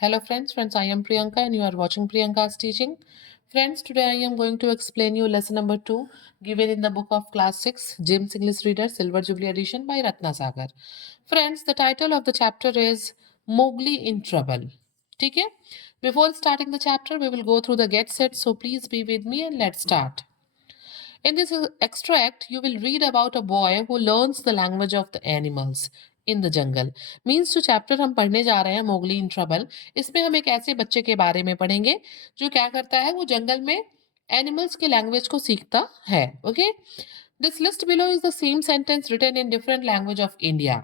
Hello friends, I am Priyanka and you are watching Priyanka's teaching. Friends, today I am going to explain you lesson number 2 given in the book of class 6, James English Reader, Silver Jubilee Edition by Ratna Sagar. Friends, the title of the chapter is Mowgli in Trouble. ठीक है? Before starting the chapter, we will go through the get set, so please be with me and let's start. In this extract, you will read about a boy who learns the language of the animals in the jungle means जो chapter हम पढ़ने जा रहे हैं Mowgli in trouble इसमें हम एक ऐसे बच्चे के बारे में पढ़ेंगे जो क्या करता है वो जंगल में एनिमल्स के लैंग्वेज को सीखता है okay this list below is the same sentence written in different language of India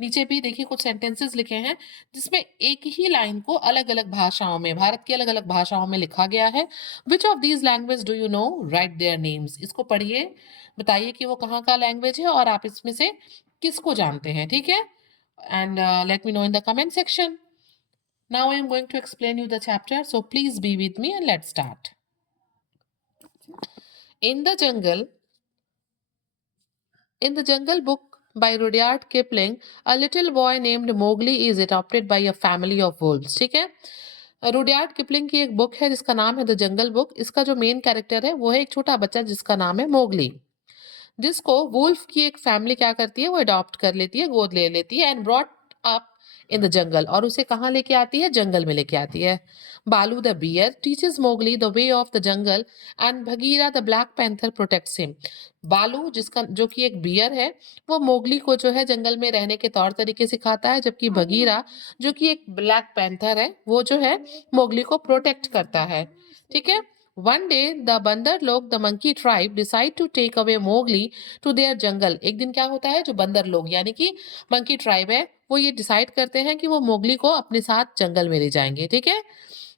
नीचे भी देखिए कुछ सेंटेंसेस लिखे हैं जिसमें एक ही लाइन को अलग अलग भाषाओं में भारत की अलग अलग भाषाओं में लिखा गया है which of these language do you know right their names इसको पढ़िए बताइए कि वो कहाँ का लैंग्वेज है और आप इसमें से किसको जानते हैं ठीक है and let me know in the comment section. Now I am going to explain you the chapter, so please be with me and let's start. In the Jungle book by Rudyard Kipling, a little boy named Mowgli is adopted by a family of wolves. ठीक है Rudyard Kipling की एक book है जिसका नाम है the jungle book इसका जो मेन कैरेक्टर है वो है एक छोटा बच्चा जिसका नाम है मोगली जिसको वुल्फ की एक फैमिली क्या करती है वो अडॉप्ट कर लेती है गोद ले लेती है and brought up in the jungle और उसे कहाँ लेके आती है जंगल में लेके आती है Baloo the bear teaches Mowgli the way of the jungle and Bagheera the black panther protects him Baloo जिसका जो कि एक बियर है वो मोगली को जो है जंगल में रहने के तौर तरीके सिखाता है जबकि भगीरा जो कि एक ब्लैक पैंथर है वो जो है मोगली को प्रोटेक्ट करता है ठीक है One day, the बंदर लोग the monkey tribe decide to take away Mowgli to their jungle. एक दिन क्या होता है जो बंदर लोग यानी कि monkey tribe है वो ये डिसाइड करते हैं कि वो मोगली को अपने साथ जंगल में ले जाएंगे ठीक है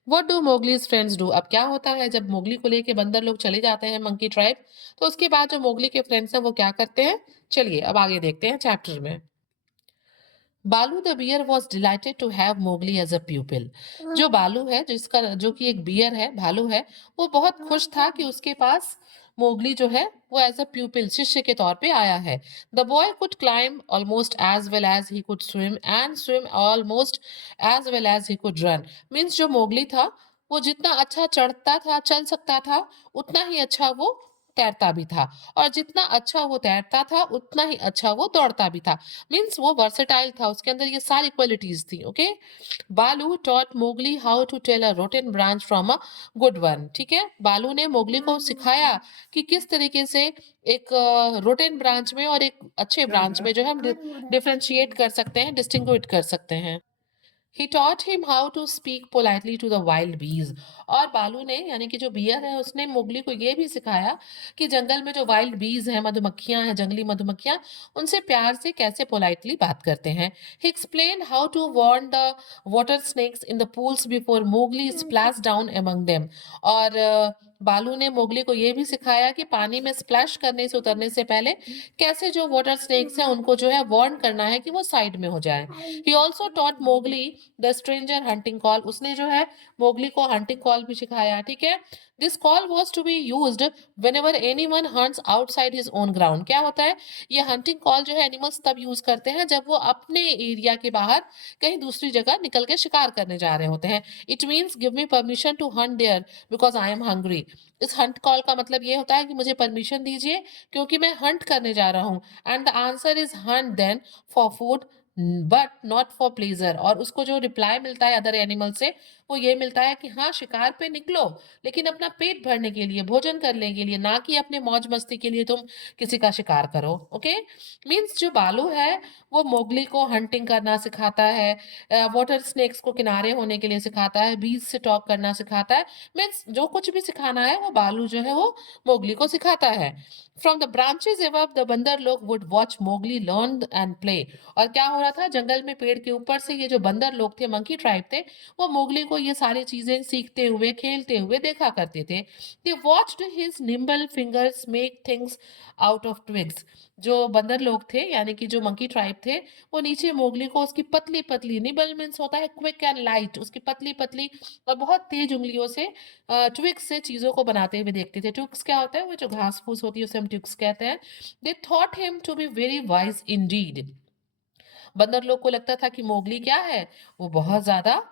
What do Mowgli's friends do? अब क्या होता है जब मोगली को लेके बंदर लोग चले जाते हैं मंकी ट्राइब तो उसके बाद जो मोगली के फ्रेंड्स हैं वो क्या करते हैं चलिए अब आगे देखते हैं चैप्टर में Baloo the bear was delighted to have Mowgli as a pupil जो बालू है जिसका जो कि एक बियर है भालू है वो बहुत खुश था कि उसके पास मोगली जो है वो एज अ प्यूपिल शिष्य के तौर पे आया है the boy could climb almost as well as he could swim and swim almost as well as he could run means जो मोगली था वो जितना अच्छा चढ़ता था चल सकता था उतना ही अच्छा वो तैरता भी था और जितना अच्छा वो तैरता था उतना ही अच्छा वो दौड़ता भी था मीन्स वो वर्सेटाइल था उसके अंदर ये सारी क्वालिटीज थी okay Baloo taught Mowgli how to tell a rotten branch from a good one ठीक है बालू ने मोगली को सिखाया कि किस तरीके से एक रोटेन ब्रांच में और एक अच्छे ब्रांच में जो है हम डिफ्रेंशिएट कर सकते हैं डिस्टिंग्विश कर सकते हैं He taught him how to speak politely to the wild bees. और बालू ने यानी कि जो बियर है उसने मोगली को ये भी सिखाया कि जंगल में जो वाइल्ड बीज हैं मधुमक्खियां हैं जंगली मधुमक्खियां उनसे प्यार से कैसे पोलाइटली बात करते हैं He explained how to warn the water snakes in the pools before Mowgli splashed down among them. और बालू ने मोगली को ये भी सिखाया कि पानी में स्प्लैश करने से उतरने से पहले कैसे जो वाटर स्नेक्स हैं उनको जो है वार्न करना है कि वो साइड में हो जाए he also taught Mowgli the stranger hunting call उसने जो है मोगली को हंटिंग कॉल भी सिखाया ठीक है this call was to be use whenever anyone hunts outside his own ground क्या होता है ये हंटिंग कॉल जो है एनिमल्स तब यूज करते हैं जब वो अपने एरिया के बाहर कहीं दूसरी जगह निकल के शिकार करने जा रहे होते हैं it means give me permission to hunt there because I am hungry इस हंट कॉल का मतलब ये होता है कि मुझे परमिशन दीजिए क्योंकि मैं हंट करने जा रहा हूँ and the answer is hunt then for food but not for pleasure और उसको जो रिप्लाई मिलता है अदर एनिमल से वो ये मिलता है कि हाँ शिकार पे निकलो लेकिन अपना पेट भरने के लिए भोजन करने के लिए ना कि अपने मौज मस्ती के लिए तुम किसी का शिकार करो ओके मीन्स जो बालू है वो मोगली को हंटिंग करना सिखाता है वाटर स्नेक्स को किनारे होने के लिए सिखाता है बीज से टॉक करना सिखाता है मीन्स जो कुछ भी सिखाना है वो बालू जो है वो मोगली को सिखाता है from the branches above the बंदर लोग would watch Mowgli learn and play और क्या हो रहा था जंगल में पेड़ के ऊपर से ये जो बंदर लोग थे मंकी ट्राइब थे वो मोगली को ये सारी चीजें सीखते हुए खेलते हुए देखा करते थे they watched his nimble fingers make things out of twigs जो बंदर लोग थे यानी कि जो मंकी ट्राइब थे वो नीचे मोगली को उसकी पतली पतली निबल मीन्स होता है क्विक एंड लाइट उसकी पतली पतली और बहुत तेज उंगलियों से ट्विक्स से चीजों को बनाते हुए देखते थे ट्विक्स क्या होता है वो जो घास फूस होती है उसे हम ट्विक्स कहते हैं they thought him to be very wise indeed Bandar log को लगता था कि मोगली क्या है, वो बहुत ज्यादा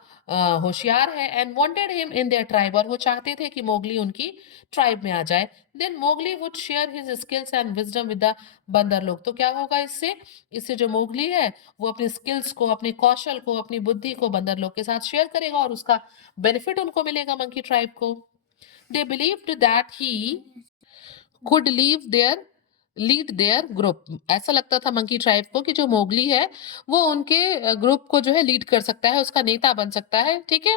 होशियार है, and wanted him in their tribe, और वो चाहते थे कि मोगली उनकी ट्राइब में आ जाए। Then Mowgli would share his skills and wisdom with the बंदर लोग। तो क्या होगा इससे, इससे जो मोगली है वो अपने स्किल्स को, अपने कौशल को, अपनी बुद्धि को बंदर लोग के साथ शेयर करेगा, और उसका बेनिफिट उनको मिलेगा, मंकी ट्राइब को। They believed that he could lead there group. ऐसा लगता था मंकी ट्राइब को कि जो मोगली है वो उनके ग्रुप को जो है लीड कर सकता है, उसका नेता बन सकता है, ठीक है।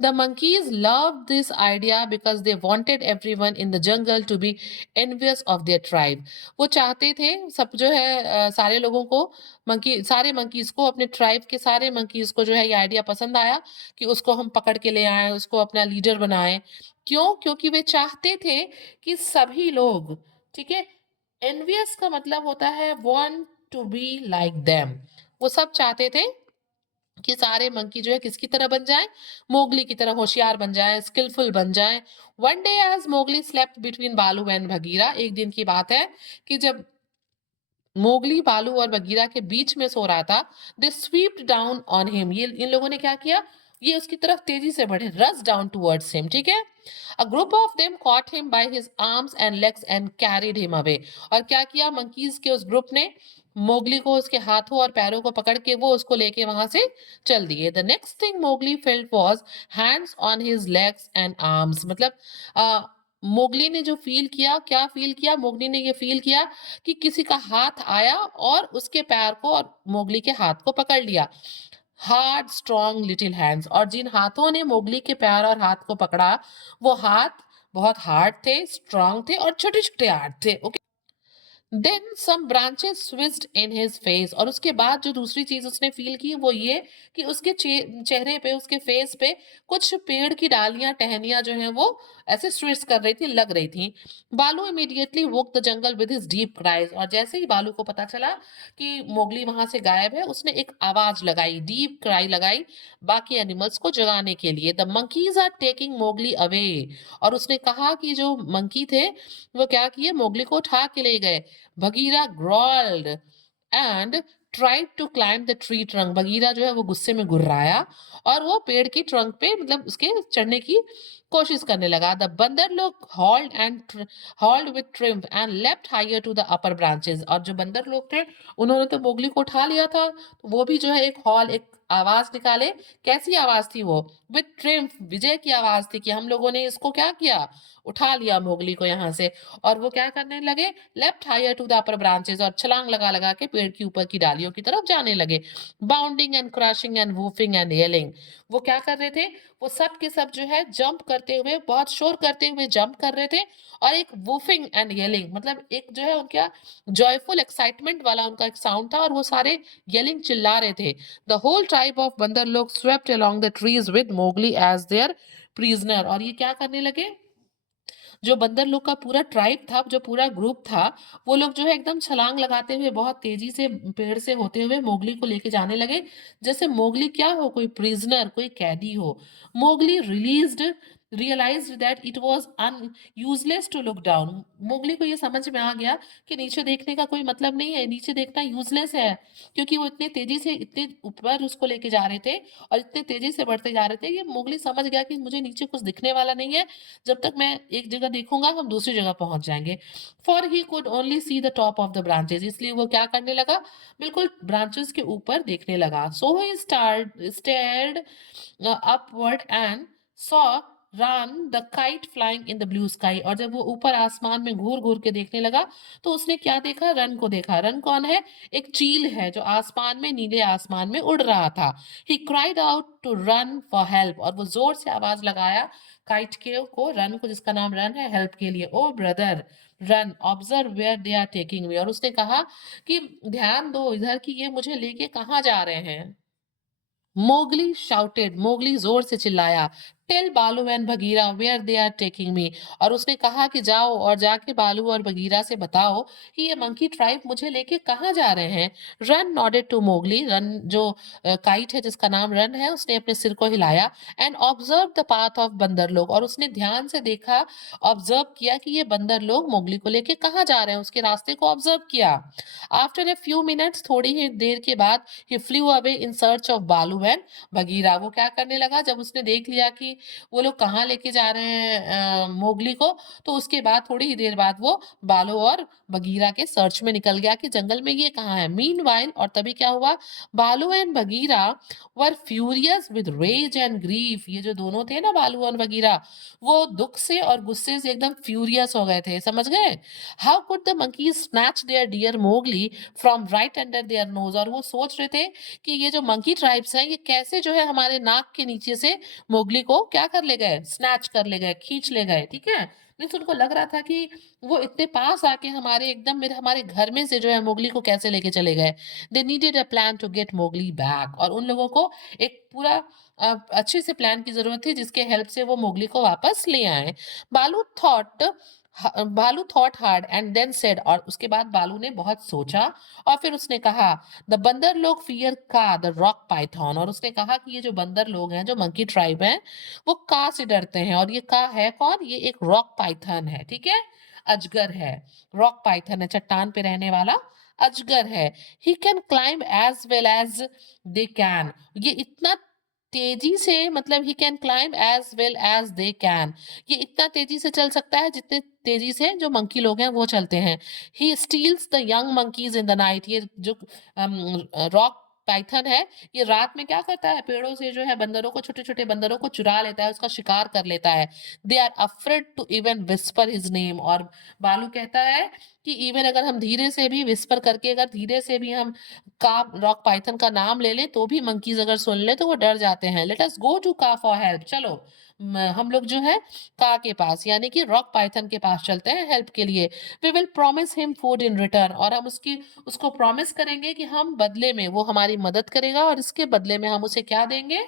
The monkeys love this idea because they wanted everyone in the jungle to be envious of their tribe. वो चाहते थे सब जो है सारे लोगों को, सारे मंकीज को, अपने ट्राइब के सारे मंकीज को जो है ये आइडिया पसंद आया कि उसको हम पकड़ के ले आए, उसको अपना लीडर बनाए। क्यों? क्योंकि वे चाहते थे कि सभी लोग, ठीक है, एनवियस का मतलब होता है want to be like them. वो सब चाहते थे कि सारे मंकी जो है किसकी तरह बन जाए, मोगली की तरह होशियार बन जाए, स्किलफुल बन जाए। One day as Mowgli slept between Baloo and Bagheera, एक दिन की बात है कि जब मोगली बालू और बगीरा के बीच में सो रहा था, दे स्वीप्ड डाउन ऑन हिम, ये इन लोगों ने क्या किया, ये उसकी तरफ तेजी से बढ़े, रस डाउन टुवर्ड्स हिम, ठीक है। A group of them cot him by his arms and legs and carried him away. और क्या किया मंकीज के उस ग्रुप ने, मोगली को उसके हाथों और पैरों को पकड़ के वो उसको लेके वहां से चल दिए। The next thing Mowgli felt was hands on his legs and arms. मतलब मोगली ने जो फील किया, क्या फील किया, मोगली ने ये फील किया कि किसी का हाथ आया और उसके पैर को और मोगली के हाथ को पकड़ लिया। हार्ड स्ट्रॉन्ग लिटिल हैंड्स, और जिन हाथों ने मोगली के पैर और हाथ को पकड़ा, वो हाथ बहुत हार्ड थे, स्ट्रॉन्ग थे और छोटे छोटे हाथ थे, okay. Then some branches swished in his face, और उसके बाद जो दूसरी चीज उसने फील की वो ये कि उसके चेहरे पे, उसके फेस पे कुछ पेड़ की डालियां, टहनियां जो हैं वो ऐसे स्विच कर रही थी, लग रही थी। बालू immediately woke the jungle with his deep cries, और जैसे ही बालू को पता चला कि मोगली वहां से गायब है, उसने एक आवाज लगाई, डीप क्राई लगाई, बाकी एनिमल्स को जगाने के लिए। The monkeys are taking Mowgli away, और उसने कहा कि जो मंकी थे वो क्या किए, मोगली को उठा के ले गए। Bagheera growled and tried to climb the tree trunk, Bagheera जो है वो गुस्से में गुर्राया और वो पेड़ की ट्रंक पे, मतलब उसके चढ़ने की कोशिश करने लगा। द बंदर log howled with triumph and left higher to the upper branches, और जो बंदर लोग थे उन्होंने तो मोगली को उठा लिया था, तो वो भी जो है एक हॉल, एक आवाज निकाले। कैसी आवाज थी वो, विद ट्रिम्फ, विजय की आवाज थी कि हम लोगों ने इसको क्या किया, उठा लिया मोगली को यहाँ से। और वो क्या करने लगे, left higher to the upper branches, और छलांग लगा लगा के पेड़ की ऊपर की डालियों की तरफ जाने लगे। Bounding and crashing and whooping and yelling, वो क्या कर रहे थे, वो सब के सब जो है जंप करते हुए, बहुत शोर करते हुए जंप कर रहे थे। और एक वूफिंग एंड येलिंग, मतलब एक जो है उनका जॉयफुल एक्साइटमेंट वाला उनका एक साउंड था, और वो सारे येलिंग चिल्ला रहे थे। The whole tribe of Bandar log swept along the trees with Mowgli as their prisoner, और ये क्या करने लगे, जो बंदर लोग का पूरा ट्राइब था, जो पूरा ग्रुप था, वो लोग जो है एकदम छलांग लगाते हुए बहुत तेजी से पेड़ से होते हुए मोगली को लेके जाने लगे, जैसे मोगली क्या हो, कोई प्रिजनर, कोई कैदी हो। Mowgli realised that it was an useless to look down, Mowgli को ये समझ में आ गया कि नीचे देखने का कोई मतलब नहीं है, नीचे देखना यूजलेस है, क्योंकि वो इतने तेजी से, इतने ऊपर उसको लेके जा रहे थे और इतने तेजी से बढ़ते जा रहे थे। ये मोगली समझ गया कि मुझे नीचे कुछ दिखने वाला नहीं है, जब तक मैं एक जगह देखूंगा हम दूसरी जगह पहुंच जाएंगे। For he could only see the top of the branches, इसलिए वो क्या करने लगा, बिल्कुल ब्रांचेस के ऊपर देखने लगा। So he stared upward and saw Rann the kite flying in the blue sky, और जब वो ऊपर आसमान में घूर घूर के देखने लगा तो उसने क्या देखा, रन को देखा। रन कौन है, एक चील है जो आसमान में, नीले आसमान में उड़ रहा था। He cried out to Rann for help, और वो जोर से आवाज लगाया काइट के को, रन को, जिसका नाम रन है, हेल्प के लिए। Oh brother Rann, observe where they are taking me, और उसने कहा कि ध्यान दो इधर कि ये मुझे लेके कहाँ जा रहे हैं। मोगली शाउटेड, मोगली जोर से चिल्लाया, tell Baloo and Bagheera where they are taking me. और उसने कहा कि जाओ और जाके बालू और बगीरा से बताओ कि ये मंकी ट्राइब मुझे लेके कहाँ जा रहे हैं। Rann nodded to Mowgli. रन जो काइट है जिसका नाम रन है, उसने अपने सिर को हिलाया। And observe the path of Bandar log. और उसने ध्यान से देखा, ऑब्जर्व किया कि ये बंदर लोग मोगली को लेके कहाँ जा रहे हैं, उसके रास्ते को ऑब्जर्व किया। आफ्टर ए फ्यू मिनट्स, थोड़ी ही देर के बाद, he flew away in search of Baloo and Bagheera. वो क्या करने लगा, जब उसने देख लिया कि वो लोग कहाँ लेके जा रहे हैं मोगली को, तो उसके बाद थोड़ी ही देर बाद वो बालू और बगीरा के सर्च में निकल गया कि जंगल में ये कहाँ है। मीनवाइल, और तभी क्या हुआ, Baloo and Bagheera were furious with rage and grief. ये जो दोनों थे ना, बालू और बगीरा, वो दुख से और गुस्से से एकदम फ्यूरियस हो गए थे, समझ गए। How could the monkeys snatch their dear Mowgli from right under their nose. और वो सोच रहे थे कि ये जो मंकी ट्राइब्स हैं, ये कैसे जो है हमारे नाक के नीचे से मोगली को क्या कर ले गए, स्नैच कर ले गए, खींच ले गए, ठीक है। मीन्स उनको लग रहा था कि वो इतने पास आके हमारे एकदम मेरे हमारे घर में से जो है मोगली को कैसे लेके चले गए। They needed a plan to get Mowgli back. और उन लोगों को एक पूरा अच्छे से प्लान की जरूरत थी जिसके हेल्प से वो मोगली को वापस ले आए। Baloo thought Baloo thought hard and then said. और उसके बाद बालू ने बहुत सोचा और फिर उसने कहा, द बंदर लोग फियर का द रॉक पाइथन। और उसने कहा कि ये जो बंदर लोग हैं, जो मंकी ट्राइब हैं, वो का से डरते हैं। और ये का है कौन, ये एक रॉक पाइथन है, ठीक है, अजगर है। रॉक पाइथन है, चट्टान पे रहने वाला अजगर है। He can climb as well as they can. ये इतना तेजी से, मतलब he can climb as well as they can, ये इतना तेजी से चल सकता है जितने तेजी से जो मंकी लोग हैं वो चलते हैं। He steals the young monkeys in the night. ये जो रॉक पाइथन है, ये रात में क्या करता है, पेड़ों से जो है बंदरों को, छोटे छोटे बंदरों को चुरा लेता है, उसका शिकार कर लेता है। They are afraid to even whisper his name. और बालू कहता है कि इवन अगर हम धीरे से भी विस्पर करके, अगर धीरे से भी हम का रॉक पाइथन का नाम ले लें, तो भी मंकीज अगर सुन ले तो वो डर जाते हैं। लेट अस गो टू का फॉर हेल्प। चलो हम लोग जो है का के पास, यानी कि रॉक पाइथन के पास चलते हैं हेल्प के लिए। We will promise him food in return. और हम उसको प्रॉमिस करेंगे कि हम बदले में, वो हमारी मदद करेगा और इसके बदले में हम उसे क्या देंगे,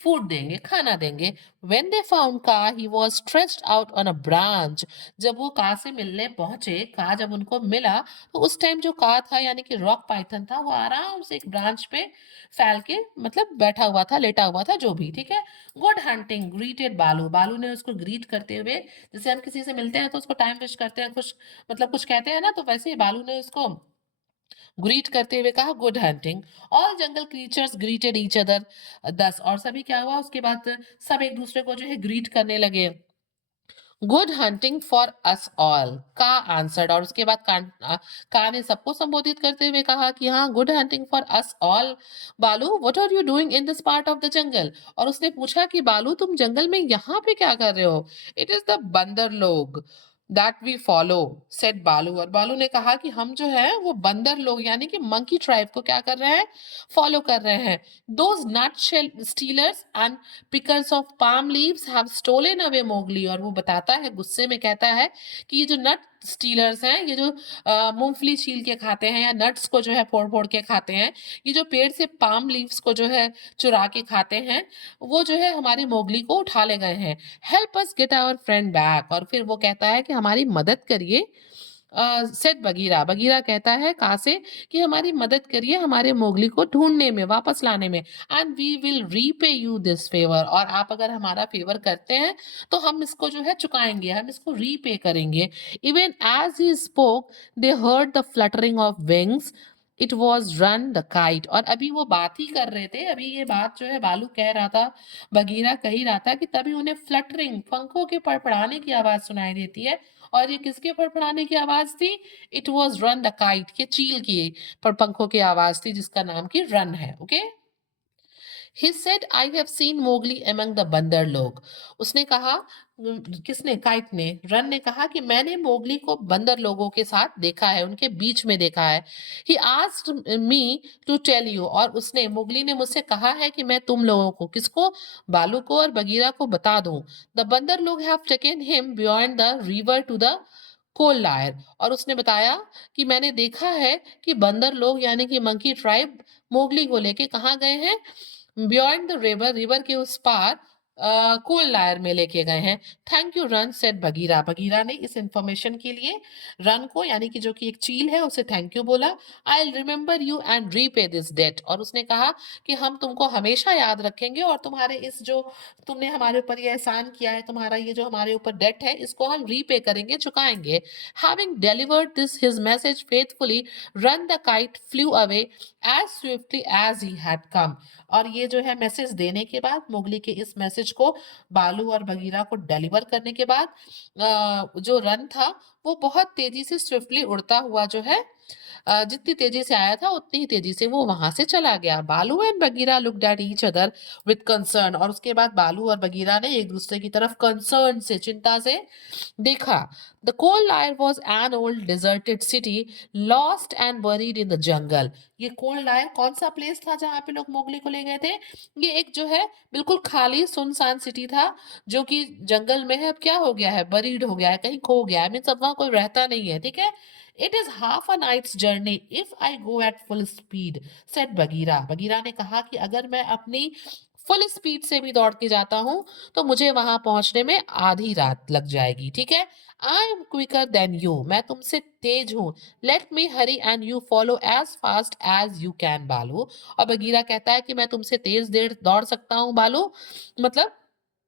फूड देंगे, खाना देंगे। When they found का, he was stretched out on a branch। जब वो का से मिलने पहुंचे, का जब उनको मिला, तो उस टाइम जो का था यानी कि रॉक पाइथन था, वो आराम से एक ब्रांच पे फैल के, मतलब बैठा हुआ था, लेटा हुआ था, जो भी, ठीक है। गुड हंटिंग ग्रीटेड बालू। बालू ने उसको ग्रीट करते हुए, जैसे हम किसी से मिलते हैं तो उसको टाइम विश करते हैं, कुछ मतलब कुछ कहते हैं ना, तो वैसे ही बालू ने उसको ग्रीट करते हुए कहा, गुड हंटिंग। ऑल जंगल क्रीचर्स ग्रीटेड ईच अदर। 10। और सभी क्या हुआ उसके बाद, सब एक दूसरे को जो है ग्रीट करने लगे। Good hunting for us all, का आंसर्ड। और उसके बाद का ने सबको संबोधित करते हुए कहा कि हाँ, good hunting for us all. Baloo, what are you doing in this part of the jungle. और उसने पूछा कि बालू, तुम जंगल में यहाँ पे क्या कर रहे हो। इट इज द बंदर लोग दैट वी फॉलो, सेड बालू। और बालू ने कहा कि हम जो है वो बंदर लोग यानी कि मंकी ट्राइब को क्या कर रहे हैं, फॉलो कर रहे हैं। Those nut stealers and pickers of palm leaves have stolen away Mowgli. और वो बताता है, गुस्से में कहता है कि ये जो नट स्टीलर्स हैं, ये जो मूंगफली छील के खाते हैं या नट्स को जो है फोड़ फोड़ के खाते हैं, ये जो पेड़ से पाम लीव्स को जो है चुरा के खाते हैं, वो जो है हमारे मोगली को उठा ले गए हैं। Help us get our friend back. और फिर वो कहता है कि हमारी मदद करिए। सेट बगीरा, बगीरा कहता है कहा से कि हमारी मदद करिए हमारे मोगली को ढूंढने में, वापस लाने में। And we will repay you this favour. और आप अगर हमारा फेवर करते हैं तो हम इसको जो है चुकाएंगे, हम इसको रीपे करेंगे। Even as he spoke, they heard the fluttering of wings. It was Rann the kite. और अभी वो बात ही कर रहे थे, अभी ये बात जो है बालू कह रहा था, बगीरा कह ही रहा था, कि तभी उन्हें फ्लटरिंग, पंखों के फड़फड़ाने की आवाज सुनाई देती है। और ये किसके फड़फड़ाने की आवाज थी, it was Rann the kite, के चील की पर पंखों की आवाज थी, जिसका नाम की रन है। Okay, he said I have seen Mowgli among the बंदर लोग। उसने कहा, किसने, काइट ने, रन ने कहा कि मैंने मोगली को बंदर लोगों के साथ देखा है, उनके बीच में देखा है। He asked me to tell you. और उसने, मोगली ने मुझसे कहा है कि मैं तुम लोगों को, किसको, बालू को और बगीरा को बता दूं। द बंदर log have taken him beyond the river to the Cold Lair. और उसने बताया कि मैंने देखा है कि बंदर लोग यानी कि मंकी ट्राइब मोगली को लेके कहाँ गए हैं, बियॉन्ड द रिवर, रिवर के उस पार, कोल लायर में लेके गए हैं। Thank you run said Bagheera. Bagheera ने इस इंफॉर्मेशन के लिए रन को, यानी कि जो कि एक चील है, उसे थैंक यू बोला। I will remember you and repay this debt. और उसने कहा कि हम तुमको हमेशा याद रखेंगे और तुम्हारे इस जो तुमने हमारे ऊपर ये एहसान किया है, तुम्हारा ये जो हमारे ऊपर डेट है, इसको हम रीपे करेंगे, चुकाएंगे। Having delivered this his message faithfully, Rann the kite flew away as swiftly as he had come. और ये जो है मैसेज देने के बाद, मोगली के इस मैसेज को बालू और बगीरा को डिलीवर करने के बाद, जो रन था वो बहुत तेजी से स्विफ्टली उड़ता हुआ जो है, जितनी तेजी से आया था उतनी ही तेजी से वो वहां से चला गया। बालू and Bagheera looked at each other with concern. और उसके बाद बालू और बगीरा ने एक दूसरे की तरफ कंसर्न से, चिंता से देखा। The Cold Lair was an old deserted city lost and buried in the jungle. ये कोल लायर कौन सा प्लेस था जहां पे लोग मोगली को ले गए थे? ये एक जो है बिल्कुल खाली सुनसान सिटी था, जो कि जंगल में है। अब क्या हो गया है? बरीड हो गया है, कहीं खो गया है, मीन्स अब वहां कोई रहता नहीं है। ठीक है। It is half a night's journey if I go at full speed, said Bagheera. Bagheera ने कहा कि अगर मैं अपनी फुल स्पीड से भी दौड़ के जाता हूं तो मुझे वहां पहुंचने में आधी रात लग जाएगी। ठीक है। I am quicker than you, मैं तुमसे तेज हूं। Let me hurry and you follow as fast as you can, Baloo. और बगीरा कहता है कि मैं तुमसे तेज देर दौड़ सकता हूँ बालू, मतलब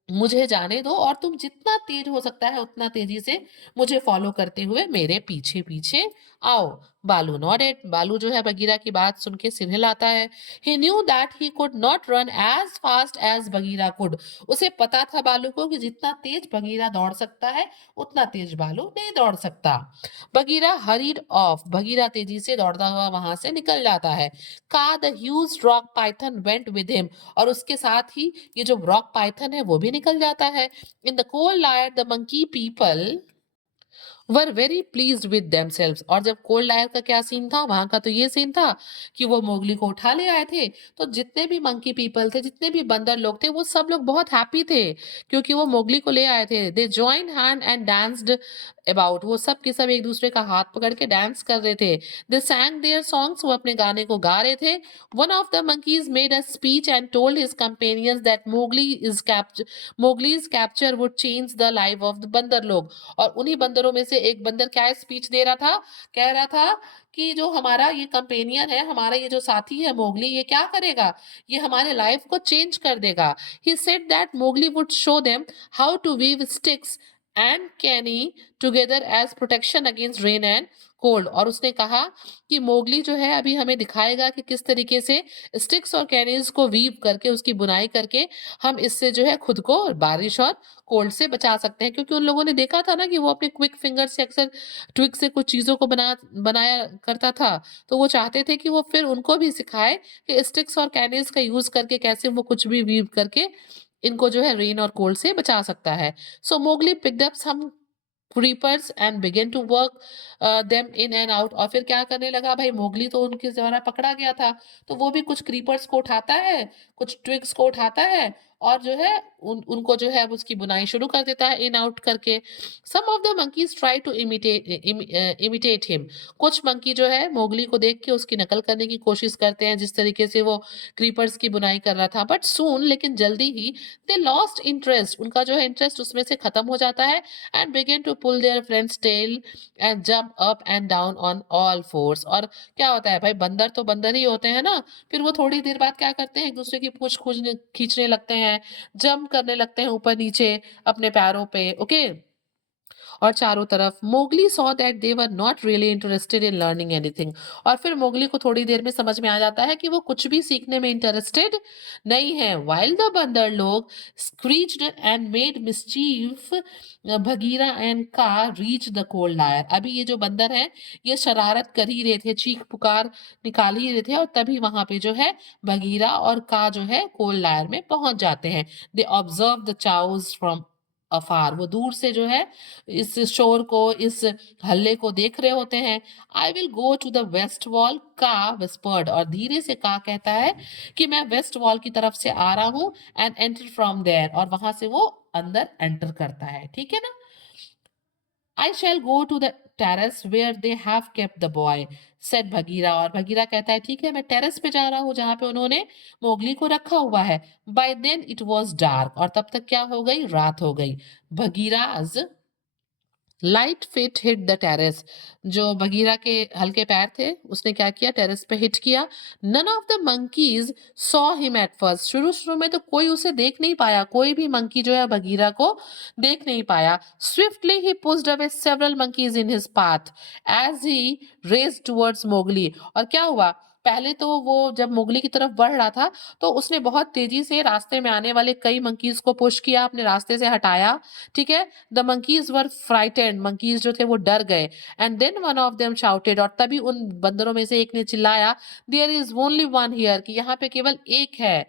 मुझे जाने दो और तुम जितना तेज हो सकता है उतना तेजी से मुझे फॉलो करते हुए मेरे पीछे पीछे आओ। बालू नॉडेड। बालू जो है बगीरा की बात सुन के सिर हिलाता है। He knew that he could not run as fast as Bagheera could. उसे पता था बालू को कि जितना तेज बगीरा दौड़ सकता है उतना तेज बालू नहीं दौड़ सकता। Bagheera hurried of. बगीरा तेजी से दौड़ता हुआ वहां से निकल जाता है। का the huge rock Python went with him. और उसके साथ ही ये जो रॉक पाइथन है वो भी निकल जाता है। In the Cold Lair the monkey people were very pleased with themselves. और जब कोल्ड लायर का क्या सीन था, वहां का तो ये सीन था कि वो मोगली को उठा ले आए थे, तो जितने भी मंकी पीपल थे, जितने भी बंदर लोग थे, वो सब लोग बहुत हैप्पी थे क्योंकि वो मोगली को ले आए थे। They join hand and danced about. वो सब के सब एक दूसरे का हाथ पकड़ के डांस कर रहे थे। They sang their songs. वो अपने गाने को गा रहे थे। One of the monkeys made a speech and told his companions that Mowgli's capture would change the life of the बंदर लोग। और उन्हीं बंदरों में से एक बंदर क्या स्पीच दे रहा था? कह रहा था कि जो हमारा ये कंपेनियन है, हमारा ये जो साथी है मोगली, ये क्या करेगा? ये हमारे लाइफ को चेंज कर देगा। He said that Mowgli would show them how to weave sticks and canes together as protection against rain and cold. और उसने कहा कि मोगली जो है अभी हमें दिखाएगा कि किस तरीके से स्टिक्स और कैनीज को वीव करके, उसकी बुनाई करके, हम इससे जो है खुद को बारिश और कोल्ड से बचा सकते हैं। क्योंकि उन लोगों ने देखा था ना कि वो अपने क्विक फिंगर से अक्सर ट्विक से कुछ चीजों को बनाया करता था। तो वो चाहते थे कि वो फिर उनको भी सिखाए कि स्टिक्स और कैनिस का यूज करके कैसे वो कुछ भी वीव करके इनको जो है रेन और कोल्ड से बचा सकता है। So Mowgli picked up some creepers and begin to work them in and out. और फिर क्या करने लगा भाई, मोगली तो उनके द्वारा पकड़ा गया था, तो वो भी कुछ क्रीपर्स को उठाता है, कुछ ट्विग्स को उठाता है और जो है उनको जो है उसकी बुनाई शुरू कर देता है इन आउट करके। Some of the monkeys try to imitate him. कुछ मंकी जो है मोगली को देख के उसकी नकल करने की कोशिश करते हैं जिस तरीके से वो क्रीपर्स की बुनाई कर रहा था। बट सून, लेकिन जल्दी ही, दे लॉस्ट इंटरेस्ट। उनका जो है इंटरेस्ट उसमें से खत्म हो जाता है and begin to pull their friends tail and jump up and down on all fours. और क्या होता है भाई, बंदर तो बंदर ही होते हैं ना, फिर वो थोड़ी देर बाद क्या करते हैं, एक दूसरे की पूंछ खींचने लगते हैं, जंप करने लगते हैं ऊपर नीचे अपने पैरों पे। ओके। और चारों तरफ Mowgli saw that they were not really interested in learning anything. और फिर मोगली को थोड़ी देर में समझ में आ जाता है कि वो कुछ भी सीखने में इंटरेस्टेड नहीं है। वाइल द बंदर लोग स्क्रीच्ड एंड मेड मिस्चीफ, भगीरा एंड का रीच द कोल्ड लायर। अभी ये जो बंदर है ये शरारत कर ही रहे थे, चीख पुकार निकाल ही रहे थे, और तभी वहां पे जो है भगीरा और का जो है कोल्ड लायर में पहुंच जाते हैं। They observe the chaos from afar. वो दूर से जो है इस शोर को, इस हल्ले को देख रहे होते हैं। I will go to the west wall, Kaa whispered. और धीरे से का कहता है कि मैं वेस्ट वॉल की तरफ से आ रहा हूं एंड एंटर फ्रॉम देयर। और वहां से वो अंदर एंटर करता है। ठीक है ना। I shall go to the terrace where they have kept the boy, said Bagheera. और बगीरा कहता है ठीक है मैं टेरेस पे जा रहा हूँ जहाँ पे उन्होंने मोगली को रखा हुआ है. By then it was dark. और तब तक क्या हो गई? रात हो गई. Bagheera's light fit hit the terrace. जो बगीरा के हल्के पैर थे उसने क्या किया? टेरेस पे हिट किया. None of the monkeys saw him at first. शुरू शुरू में तो कोई उसे देख नहीं पाया. कोई भी मंकी जो है बगीरा को देख नहीं पाया. Swiftly he pushed away several monkeys in his path as he raced towards Mowgli. और क्या हुआ? पहले तो वो जब मोगली की तरफ बढ़ रहा था तो उसने बहुत तेजी से रास्ते में आने वाले कई मंकीज को पुश किया, अपने रास्ते से हटाया. ठीक है. The monkeys were frightened. Monkeys जो थे वो डर गए. And then one of them shouted. और तभी उन बंदरों में से एक ने चिल्लाया, there is only one here. कि यहाँ पे केवल एक है.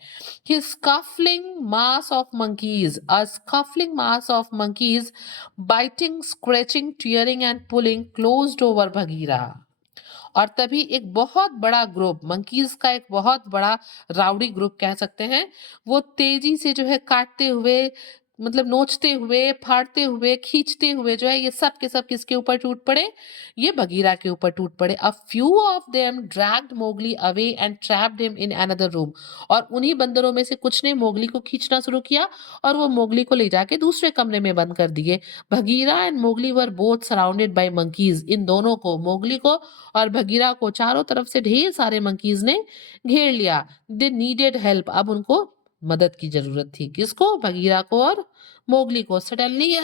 His scuffling mass of monkeys, a scuffling mass of monkeys biting, scratching, tearing and pulling closed over Bagheera. और तभी एक बहुत बड़ा ग्रुप, मंकीज का एक बहुत बड़ा राउडी ग्रुप कह सकते हैं, वो तेजी से जो है काटते हुए, मतलब नोचते हुए, फाड़ते हुए, खींचते हुए जो है ये सब के सब किसके ऊपर टूट पड़े? ये बगीरा के ऊपर टूट पड़े. A few of them dragged Mowgli away and trapped him in another room. और उन्हीं बंदरों में से कुछ ने मोगली को खींचना शुरू किया और वो मोगली को ले जाके दूसरे कमरे में बंद कर दिए. Bagheera and Mowgli were both surrounded by monkeys. इन दोनों को, मोगली को और बगीरा को, चारों तरफ से ढेर सारे मंकीज ने घेर लिया. They needed help. अब उनको मदद की जरूरत थी. किसको? बगीरा को और मोगली को. Suddenly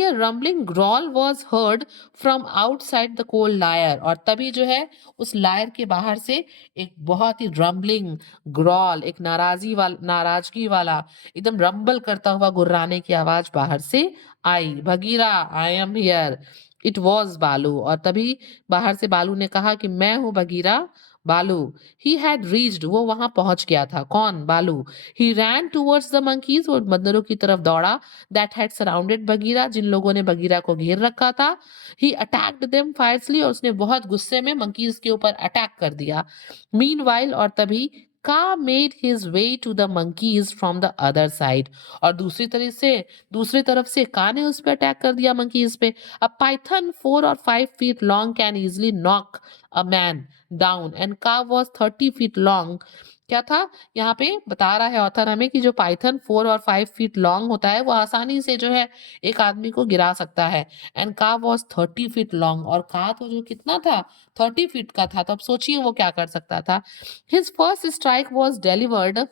a rumbling growl was heard from outside the cold lair. और तभी जो है उस लायर के बाहर से एक बहुत ही रंबलिंग ग्रॉल, एक नाराजगी वाला, एकदम रंबल करता हुआ गुर्राने की आवाज बाहर से आई. Bagheera, I am here. It was Baloo. और तभी बाहर से बालू ने कहा कि मैं हूं Bagheera. Baloo. He had reached. वो वहां पहुंच गया था. कौन? Baloo. He ran towards the monkeys. वो बंदरों की तरफ दौड़ा. That had surrounded Bagheera. जिन लोगों ने बगीरा को घेर रखा था. He attacked them fiercely. और उसने बहुत गुस्से में मंकीज के ऊपर अटैक कर दिया. मीनवाइल. और तभी Kaa made his way to the monkeys from the other side. और दूसरी तरफ से का ने उस पर अटैक कर दिया मंकीज पे. A python 4 or 5 feet long can easily knock a man down and Kaa was 30 feet long. क्या था? यहाँ पे बता रहा है ऑथर हमें कि जो पाइथन 4 और 5 फीट लॉन्ग होता है वो आसानी से जो है एक आदमी को गिरा सकता है. And Kaa was 30 feet long. और का तो जो कितना था? 30 फीट का था. तो अब सोचिए वो क्या कर सकता था. His first strike was delivered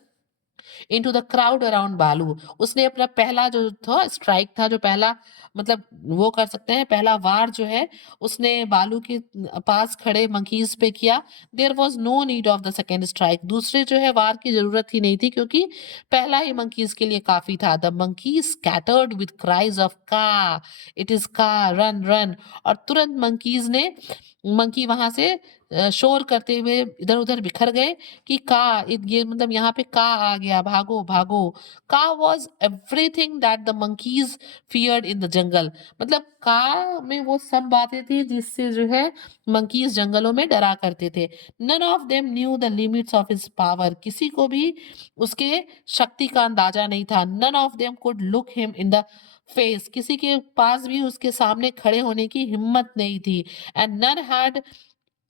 into the crowd around बालू. उसने अपना पहला जो था स्ट्राइक था, जो पहला, मतलब वो कर सकते हैं पहला वार जो है, उसने बालू के पास खड़े मंकीज पे किया. There was no need of the second strike. दूसरे जो है वार की जरूरत ही नहीं थी क्योंकि पहला ही मंकीज के लिए काफी था. The monkeys scattered with cries of का, इट इज का, रन रन. और तुरंत मंकी वहां से शोर करते हुए इधर उधर बिखर गए कि ये मतलब यहाँ पे का आ गया, भागो भागो. का was everything that the monkeys feared in the जंगल. मतलब का में वो सब बातें थी जिससे जो है मंकीज जंगलों में डरा करते थे. None of them knew the limits of his power. किसी को भी उसके शक्ति का अंदाजा नहीं था. None of them could look him in the face. किसी के पास भी उसके सामने खड़े होने की हिम्मत नहीं थी. And none had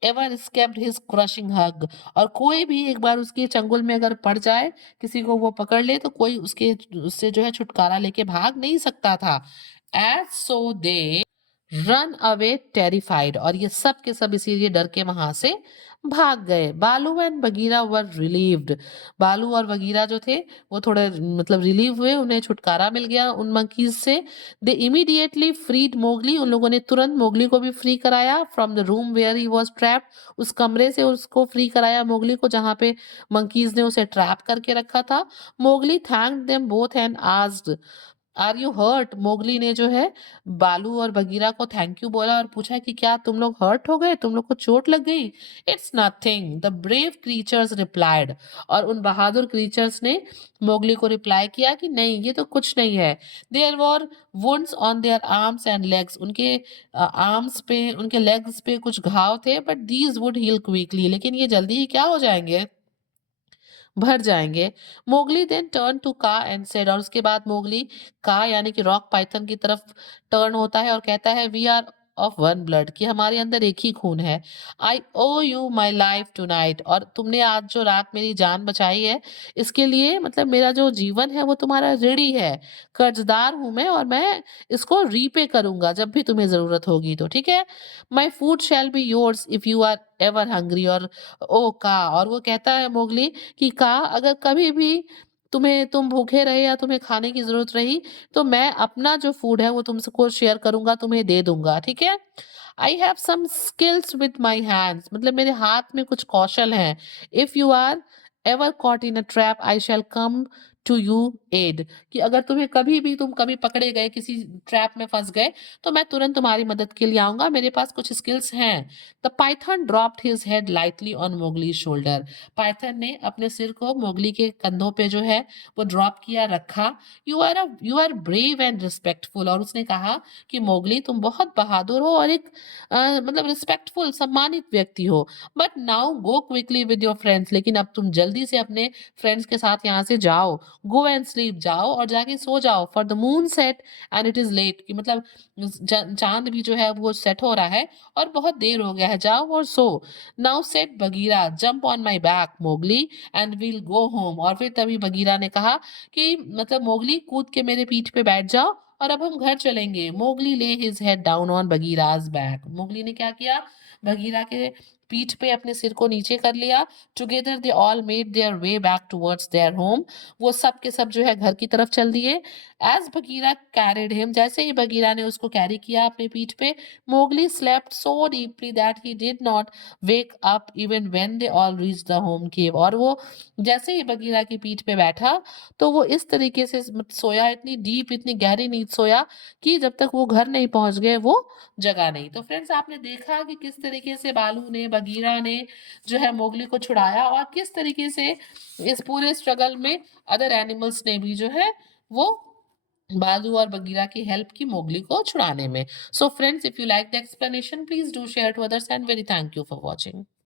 ever escaped his crushing hug. और कोई भी एक बार उसके चंगुल में अगर पड़ जाए, किसी को वो पकड़ ले, तो कोई उससे जो है छुटकारा लेके भाग नहीं सकता था. As so they ran away terrified. और ये सब के सब इसीलिए डर के वहां से भाग गए. बालू एंड बगीरा वर रिलीव्ड. बालू और बगीरा जो थे वो थोड़े मतलब रिलीव हुए, उन्हें छुटकारा मिल गया उन मंकीज से. They immediately freed Mowgli. उन लोगों ने तुरंत मोगली को भी फ्री कराया from the room where he was trapped. उस कमरे से उसको फ्री कराया मोगली को जहां पे मंकीज ने उसे ट्रैप करके रखा था. Mowgli thanked them both and asked, are you hurt. Mowgli ने जो है बालू और बगीरा को थैंक यू बोला और पूछा कि क्या तुम लोग हर्ट हो गए, तुम लोग को चोट लग गई. It's nothing, the brave creatures replied. और उन बहादुर क्रीचर्स ने मोगली को रिप्लाई किया कि नहीं, ये तो कुछ नहीं है. There were wounds on their arms and legs. उनके आर्म्स पे, उनके लेग्स पे कुछ घाव थे, but these would heal quickly. लेकिन ये जल्दी ही क्या हो जाएंगे, भर जाएँगे। Mowgli then turn to Kaa and said, और उसके बाद मोगली का यानी कि रॉक पाइथन की तरफ टर्न होता है और कहता है we are of one blood, कि हमारे अंदर एक ही खून है। I owe you my life tonight, और तुमने आज जो रात मेरी जान बचाई है, इसके लिए मतलब मेरा जो जीवन है वो तुम्हारा ऋणी है। कर्ज़दार हूँ मैं और मैं इसको रीपे करूँगा जब भी तुम्हें ज़रूरत होगी तो, ठीक है? My food shall be yours if you are ever hungry, और ओ का, और वो कहता है मोगली कि कहा अगर कभी भी तुम भूखे रहे या तुम्हें खाने की ज़रूरत रही, तो मैं अपना जो फूड है वो तुमको शेयर करूँगा, तुम्हें दे दूँगा, ठीक है? I have some skills with my hands, मतलब मेरे हाथ में कुछ कौशल हैं। If you are ever caught in a trap I shall come to you aid, कि अगर तुम कभी पकड़े गए, किसी ट्रैप में फँस गए, तो मैं तुरंत तुम्हारी मदद के लिए आऊँगा, मेरे पास कुछ स्किल्स हैं। The python dropped his head lightly on Mowgli's shoulder, python ने अपने सिर को मोगली के कंधों पे जो है वो ड्रॉप किया, रखा। You are brave and respectful, और उसने कहा कि मोगली तुम बहुत बहादुर हो और एक मतलब रिस्पेक्टफुल, सम्मानित व्यक्ति हो। But now go quickly with your friends, लेकिन अब तुम जल्दी से अपने फ्रेंड्स के साथ यहाँ से जाओ। गो एंड स्लीप, जाओ और जाके सो जाओ, for the moon set and it is late, कि मतलब चाँद भी जो है वो सेट हो रहा है और बहुत देर हो गया है, जाओ और सो। Now said Bagheera jump on my back Mowgli and we'll go home, और फिर तभी बगीरा ने कहा कि मतलब मोगली कूद के मेरे पीठ पे बैठ जाओ और अब हम घर चलेंगे। Mowgli laid his head down on Bagheera's back, Mowgli ने क्या किया, बगीरा के पीठ पे अपने सिर को नीचे कर लिया। Together they all made their way back towards their home, वो सब के सब जो है घर की तरफ चल दिए। एज बगीरा कैरिड हिम, जैसे ही बगीरा ने उसको कैरी किया अपने पीठ पे, Mowgli slept so deeply that he did not wake up even when they all reached the home cave, और वो जैसे ही बगीरा की पीठ पे बैठा, तो वो इस तरीके से सोया, इतनी डीप, इतनी गहरी नींद सोया कि जब तक वो घर नहीं पहुंच गए वो जगा नहीं। तो फ्रेंड्स, आपने देखा कि किस तरीके से बालू ने, बगीरा ने जो है मोगली को छुड़ाया, और किस तरीके से इस पूरे स्ट्रगल में अदर एनिमल्स ने भी जो है वो बालू और बगीरा की हेल्प की मोगली को छुड़ाने में। So friends, if you like the explanation, please do share to others, and very thank you for watching.